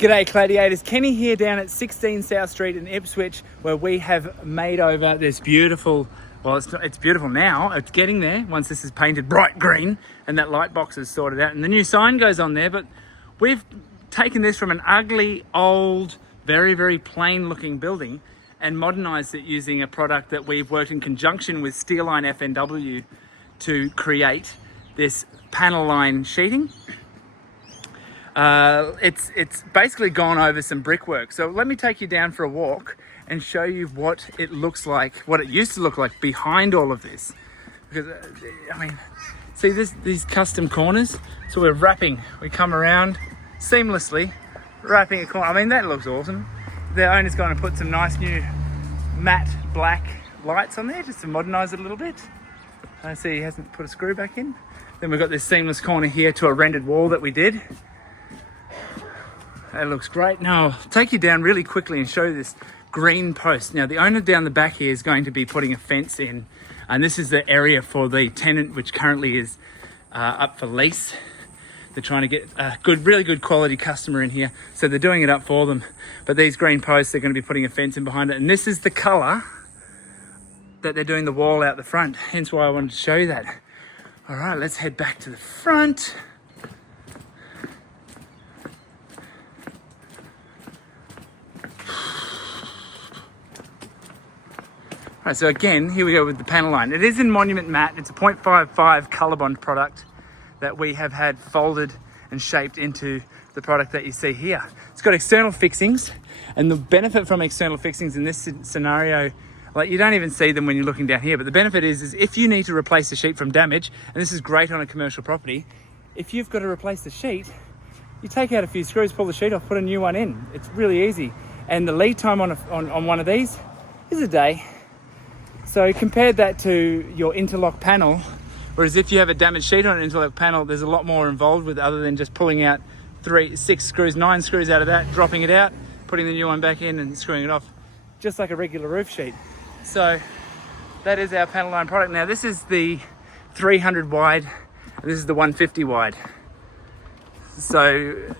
G'day Gladiators, Kenny here down at 16 South Street in Ipswich, where we have made over this beautiful, well it's beautiful now, it's getting there once this is painted bright green and that light box is sorted out and the new sign goes on there. But we've taken this from an ugly, old, very plain looking building and modernised it using a product that we've worked in conjunction with Steel Line FNW to create this panel line sheeting. It's basically gone over some brickwork. So let me take you down for a walk and show you what it looks like, what it used to look like behind all of this. Because, I mean, see these custom corners? So we're wrapping, we come around seamlessly, wrapping a corner. I mean, that looks awesome. The owner's going to put some nice new matte black lights on there just to modernise it a little bit. I see he hasn't put a screw back in. Then we've got this seamless corner here to a rendered wall that we did. That looks great. Now I'll take you down really quickly and show you this green post. Now the owner down the back here is going to be putting a fence in, and this is the area for the tenant which currently is up for lease. They're trying to get a really good quality customer in here, so they're doing it up for them. But these green posts, they're going to be putting a fence in behind it, and this is the colour that they're doing the wall out the front, hence why I wanted to show you that. All right, let's head back to the front. Right, so again, here we go with the panel line. It is in Monument Matte. It's a 0.55 Colorbond product that we have had folded and shaped into the product that you see here. It's got external fixings, and the benefit from external fixings in this scenario, like you don't even see them when you're looking down here, but the benefit is if you need to replace a sheet from damage, and this is great on a commercial property, if you've got to replace the sheet, you take out a few screws, pull the sheet off, put a new one in. It's really easy. And the lead time on one of these is a day. So compare that to your interlock panel, whereas if you have a damaged sheet on an interlock panel, there's a lot more involved with other than just pulling out 9 screws out of that, dropping it out, putting the new one back in and screwing it off, just like a regular roof sheet. So that is our panel line product. Now this is the 300 wide and this is the 150 wide. So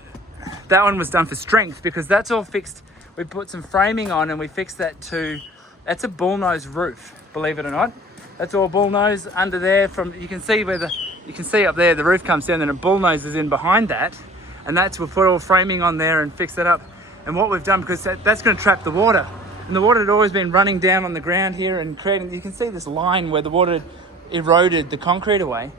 that one was done for strength because that's all fixed. We put some framing on and we fixed that to, that's a bullnose roof, believe it or not. That's all bullnose under there. You can see up there the roof comes down and a bullnose is in behind that, and we'll put all framing on there and fix that up. And what we've done, because that's going to trap the water, and the water had always been running down on the ground here and creating, you can see this line where the water eroded the concrete away.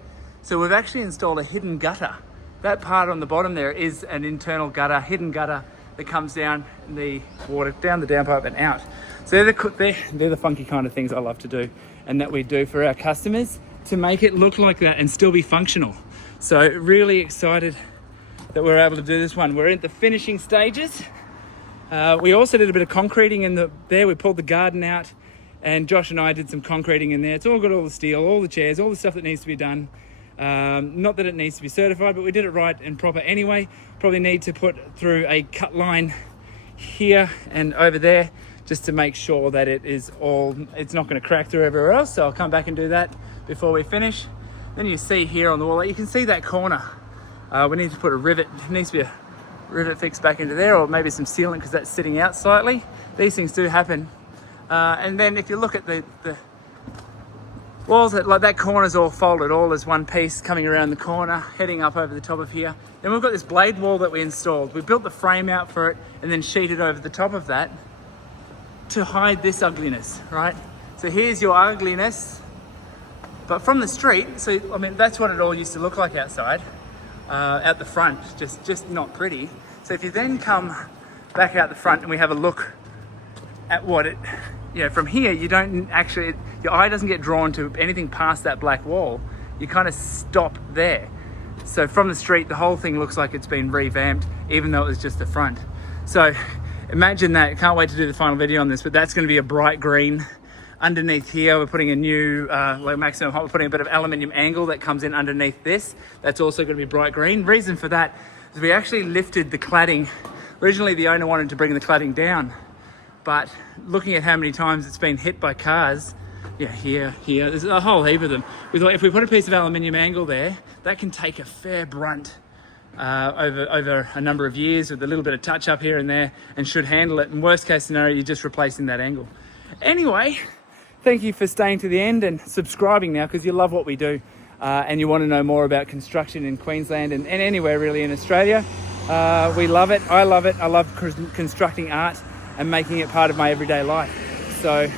So we've actually installed a hidden gutter. That part on the bottom there is an internal gutter, hidden gutter that comes down the water, down the downpipe and out. So they're the funky kind of things I love to do and that we do for our customers to make it look like that and still be functional. So really excited that we're able to do this one. We're in the finishing stages. We also did a bit of concreting in there. We pulled the garden out and Josh and I did some concreting in there. It's all got all the steel, all the chairs, all the stuff that needs to be done. Not that it needs to be certified, but we did it right and proper anyway. Probably need to put through a cut line here and over there just to make sure that it's not going to crack through everywhere else. So I'll come back and do that before we finish. Then you see here on the wall, you can see that corner. We need to put a rivet, there needs to be a rivet fixed back into there, or maybe some sealant because that's sitting out slightly. These things do happen. And then if you look at the walls, like that corner's all folded, all as one piece coming around the corner, heading up over the top of here. Then we've got this blade wall that we installed. We built the frame out for it and then sheeted over the top of that to hide this ugliness, right? So here's your ugliness, but from the street. So, I mean, that's what it all used to look like outside, out the front, just not pretty. So if you then come back out the front and we have a look at what it, from here, you don't actually, your eye doesn't get drawn to anything past that black wall. You kind of stop there. So from the street, the whole thing looks like it's been revamped, even though it was just the front. So imagine that. Can't wait to do the final video on this, but that's going to be a bright green. Underneath here, we're putting a new, maximum height, we're putting a bit of aluminium angle that comes in underneath this. That's also going to be bright green. Reason for that is we actually lifted the cladding. Originally, the owner wanted to bring the cladding down, but looking at how many times it's been hit by cars, here, there's a whole heap of them. We thought if we put a piece of aluminium angle there, that can take a fair brunt over a number of years with a little bit of touch up here and there, and should handle it. In worst case scenario, you're just replacing that angle. Anyway, thank you for staying to the end and subscribing now, because you love what we do and you want to know more about construction in Queensland and anywhere really in Australia. We love it. I love it. I love constructing art and making it part of my everyday life. So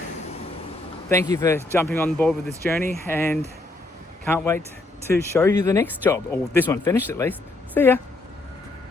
thank you for jumping on board with this journey, and can't wait to show you the next job, or this one finished at least. See ya.